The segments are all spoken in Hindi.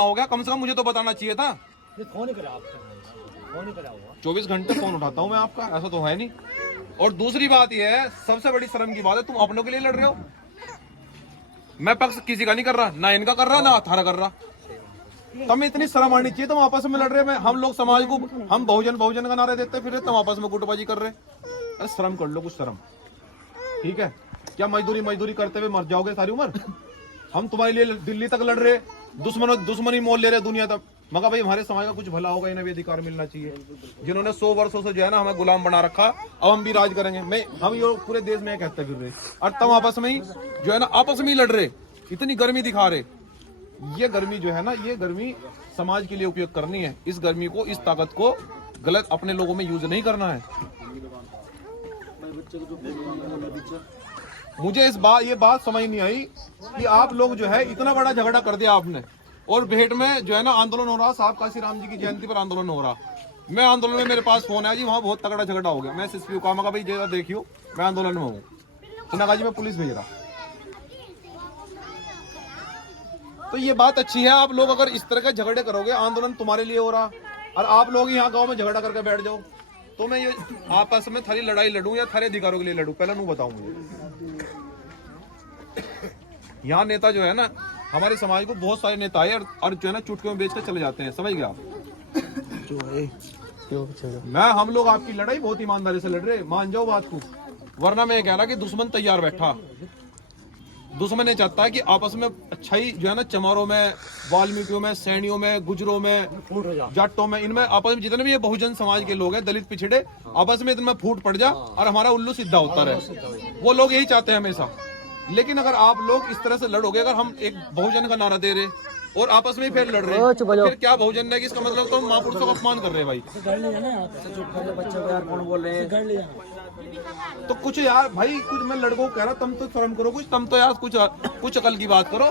हो गया, कम से कम मुझे तो बताना चाहिए था। फोन ही करा आपका, फोन ही करा हुआ। 24 घंटे फोन उठाता हूँ मैं आपका, ऐसा तो है नहीं। और दूसरी बात यह है, सबसे बड़ी शर्म की बात है, तुम अपनों के लिए लड़ रहे हो। मैं पक्ष किसी का नहीं कर रहा, ना इनका कर रहा, ना थारा कर रहा। तुम्हें इतनी शर्म आनी चाहिए, तुम आपस में लड़ रहे हैं। हम लोग समाज को, हम बहुजन का नारे देते फिर तुम आपस में गुटबाजी कर रहे। अरे शर्म कर लो, कुछ शर्म, ठीक है? क्या मजदूरी करते हुए मर जाओगे सारी उम्र? हम तुम्हारे लिए दिल्ली तक लड़ रहे, दुश्मनी मोल ले रहे दुनिया तक। मगर भाई हमारे समाज का कुछ भला होगा, इन्हें भी अधिकार मिलना चाहिए। जिन्होंने 100 वर्षों से जो है ना हमें गुलाम बना रखा, अब हम भी राज करेंगे। हम ये पूरे देश में कहते फिर रहे, और तुम आपस में ही जो है ना आपस में ही लड़ रहे, इतनी गर्मी दिखा रहे। ये गर्मी जो है ना, ये गर्मी समाज के लिए उपयोग करनी है। इस गर्मी को, इस ताकत को गलत अपने लोगों में यूज नहीं करना है। मुझे ये बात समझ नहीं आई कि आप लोग जो है इतना बड़ा झगड़ा कर दिया आपने, और भेंट में जो है ना आंदोलन हो रहा, साहब काशी राम जी की जयंती पर आंदोलन हो रहा। मैं आंदोलन में, मेरे पास फोन है जी, वहाँ बहुत तगड़ा झगड़ा हो गया। मैं एसएसपी को कहा, भाई जरा देखियो, मैं आंदोलन में हूँ, सुना जी मैं पुलिस भेज रहा। तो ये बात अच्छी है, आप लोग अगर इस तरह के झगड़े करोगे, आंदोलन तुम्हारे लिए हो रहा और आप लोग यहाँ गाँव में झगड़ा करके बैठ जाओ, तो मैं ये आपस में थारी लड़ाई लड़ूं या थारे अधिकारों के लिए लड़ूं, पहले नहीं बताऊं मुझे। यहाँ नेता जो है ना, हमारे समाज को बहुत सारे नेता है और जो है ना चुटकियों में बेच कर चले जाते हैं, समझ गया? हम लोग आपकी लड़ाई बहुत ईमानदारी से लड़ रहे, मान जाओ बात को। वरना मैं कह रहा कि दुश्मन तैयार बैठा, दुश्मन ये चाहता है कि आपस में अच्छाई जो है ना, चमारों में, वाल्मीकियों में, सैनियों में, गुजरों में, जाटों में, इनमें आपस में जितने भी ये बहुजन समाज के लोग हैं, दलित पिछड़े, आपस में इनमें फूट पड़ जा और हमारा उल्लू सीधा होता रहे। वो लोग यही चाहते हैं हमेशा। लेकिन अगर आप लोग इस तरह से लड़ोगे, अगर हम एक बहुजन का नारा दे रहे और आपस में फिर लड़ रहे, फिर क्या बहुजन है कि इसका मतलब तो हम महापुरुषों का अपमान कर रहे हैं भाई। तो कुछ यार भाई, कुछ मैं लड़कों को कह रहा, तुम तो शर्म करो कुछ, तुम तो यार कुछ अकल की बात करो।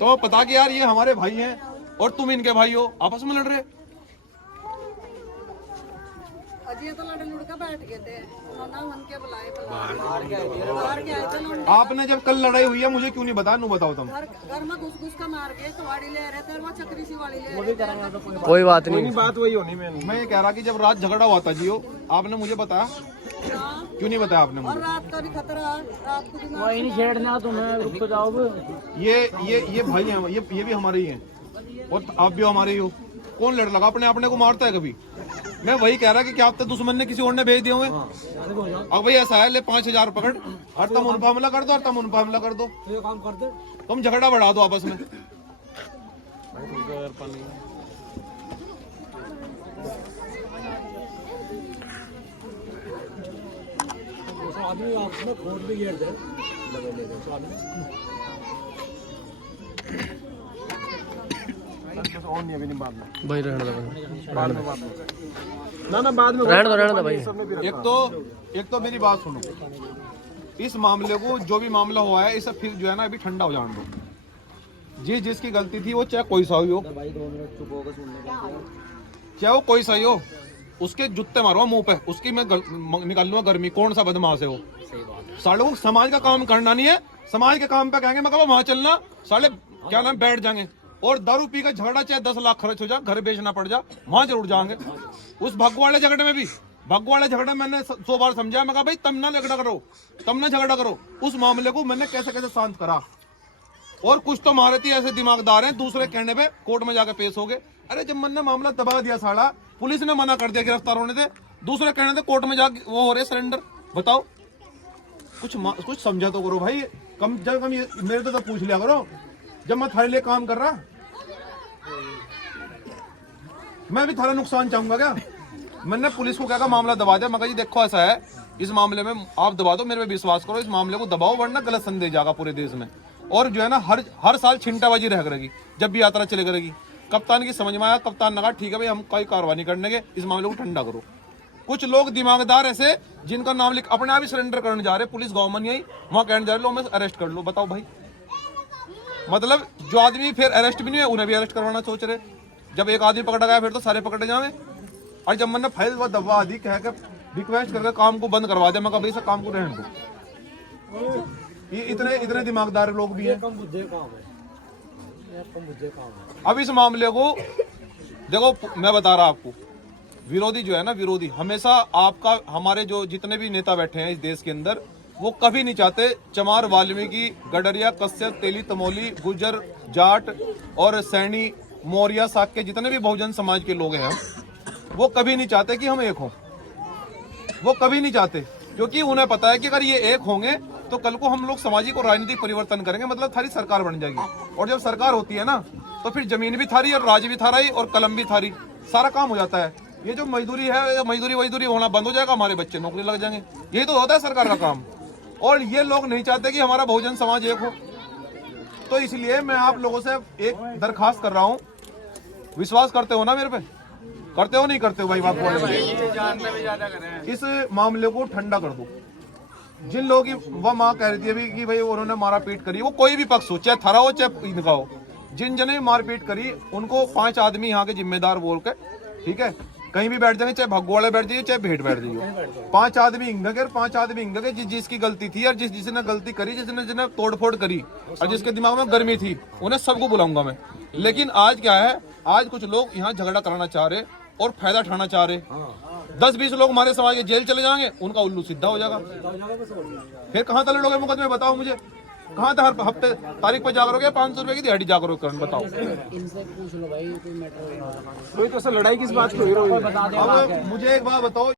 तो पता कि यार ये हमारे भाई हैं और तुम इनके भाई हो, आपस में लड़ रहे। तो लड़े लुड़का बैठ गए थे, उनके बुलाए आपने जब कल लड़ाई हुई है मुझे क्यों नहीं बताया? नू बताओ तुम। घर में घुस का मार के कवाड़ी ले रहे थे, वो चक्री सी वाली ले रहे थे। कोई बात नहीं, बात वही होनी। मैं ये कह रहा कि जब रात झगड़ा हुआ था जियो, आपने मुझे बताया क्यों नहीं बताया आपने मुझे? और रात का भी खतरा, रात को भी वही नहीं छेड़ना तुम्हें, रुक जाओ। ये भाई हैं, ये भी हमारे ही हैं और आप भी हमारे ही हो। कौन लड़ लगा अपने को मारता है कभी? मैं वही कह रहा कि क्या आप तो दुश्मन ने किसी और ने भेज दिए हुए। अब भाई ऐसा है, ले 5000 पकड़ और तुम उन पर हमला कर दो और तुम उन पर हमला कर दो, ये काम कर दे, तुम झगड़ा बढ़ा दो आपस में। आदमी आपने खोट भी गिर दे भाई, रहने दो ना बाद में रहने दो भाई। एक तो मेरी बात सुनो, इस मामले को, जो भी मामला हुआ है, इसे फिर जो है ना अभी ठंडा हो जाने दो। जिसकी गलती थी वो चाहे कोई सा ही हो, चाहे वो कोई सा ही हो, उसके जूते मारो मुंह पे, उसकी मैं निकाल लूंगा गर्मी। कौन सा बदमाश है वो? साले को समाज का काम करना नहीं है, समाज के काम पे कहेंगे मैं कहा वहां चलना, साले क्या नाम बैठ जाएंगे। और दारू पी का झगड़ा चाहे 10 लाख खर्च हो जा, घर बेचना पड़ जा, वहां जरूर जाएंगे। उस भगवा वाले झगड़े में भी, भगवा वाले झगड़े मैंने 100 बार समझाया, मैं कहा भाई तुम ना झगड़ा करो। उस मामले को मैंने कैसे शांत करा। और कुछ तो हमारे थी ऐसे दिमागदार हैं, दूसरे कहने पे कोर्ट में जाकर पेश हो गए। अरे जब मैंने मामला दबा दिया, साला पुलिस ने मना कर दिया गिरफ्तार होने थे, दूसरे कहने थे कोर्ट में जाके वो हो रहे सरेंडर। बताओ, कुछ समझा तो करो भाई। कम जब मेरे तो पूछ लिया करो जब मैं थारे लिए काम कर रहा। मैं भी थारा नुकसान चाहूंगा क्या? मैंने पुलिस को कहा मामला दबा दिया, मगर जी देखो ऐसा है, इस मामले में आप दबा दो, मेरे पे विश्वास करो, इस मामले को दबाओ वरना गलत संदेश जाएगा पूरे देश में। और जो है ना हर साल छिंटाबाजी रह करेगी जब भी यात्रा चले करेगी। कप्तान की समझ में आया, कप्तान ने कहा ठीक है भाई हम कोई कार्रवाई नहीं करने के, इस मामले को ठंडा करो। कुछ लोग दिमागदार ऐसे जिनका नाम लिख अपने आप ही सरेंडर करने जा रहे, पुलिस गाँव में नहीं आई, वहां कहने जा रहे लो मैं अरेस्ट कर लो। बताओ भाई, मतलब जो आदमी फिर अरेस्ट भी नहीं है उन्हें भी अरेस्ट करवाना सोच रहे। जब एक आदमी पकड़ा गया फिर तो सारे पकड़े जावे। और जब मैंने फाइल व दबा दी, कह कर रिक्वेस्ट करके काम को बंद करवा दिया, मैं कहा भाई सब काम को रहने दो। ये इतने दिमागदार लोग भी हैं। तो मुझे काम है। अब इस मामले को देखो, मैं बता रहा आपको, विरोधी जो है ना, विरोधी हमेशा आपका, हमारे जो जितने भी नेता बैठे हैं इस देश के अंदर, वो कभी नहीं चाहते चमार, वाल्मीकि, गडरिया, कश्यप, तेली, तमोली, गुर्जर, जाट और सैनी, मौर्य, साक्य, जितने भी बहुजन समाज के लोग हैं, वो कभी नहीं चाहते कि हम एक हों। वो कभी नहीं चाहते, क्योंकि उन्हें पता है कि अगर ये एक होंगे तो कल को हम लोग सामाजिक और राजनीतिक परिवर्तन करेंगे, मतलब थारी सरकार बन जाएगी। और जब सरकार होती है ना, तो फिर जमीन भी थारी और राज भी थारा ही और कलम भी थारी, सारा काम हो जाता है। ये जो मजदूरी है, मजदूरी होना बंद हो जाएगा, हमारे बच्चे नौकरी लग जाएंगे। यही तो होता है सरकार का काम। और ये लोग नहीं चाहते कि हमारा बहुजन समाज एक हो। तो इसलिए मैं आप लोगों से एक दरखास्त कर रहा हूँ, विश्वास करते हो ना मेरे पे? करते हो नहीं करते हो भाई? बात बोले, इस मामले को ठंडा कर दो। जिन लोगों की वह माँ कह रही थी अभी कि भाई उन्होंने मारा पीट करी, वो कोई भी पक्ष हो, चाहे थारा हो चाहे इनका हो, जिन जने मारपीट करी उनको 5 आदमी यहाँ के जिम्मेदार बोल के, ठीक है, कहीं भी बैठ जाएंगे, चाहे भगवाड़े बैठ जाइए चाहे भेंट बैठ जाइए, 5 आदमी इंगेंगे और 5 आदमी इंगेंगे जिसकी गलती थी और जिसने गलती करी, जिसने तोड़फोड़ करी और जिसके दिमाग में गर्मी थी, उन्हें सबको बुलाऊंगा मैं। लेकिन आज क्या है, आज कुछ लोग यहाँ झगड़ा कराना चाह रहे और फायदा उठाना चाह रहे। 10-20 लोग हमारे समाज के जेल चले जाएंगे, उनका उल्लू सीधा हो जाएगा। फिर कहाँ तक लड़ोगे मुकदमे? बताओ मुझे, कहाँ तक हर हफ्ते तारीख पर जागरोगे? 500 रुपए की दिहाड़ी जागरूक करना, बताओ। इनसे पूछ लो भाई, कोई मैटर कोई तो सर लड़ाई किस बात की हुई? अब मुझे एक बात बताओ,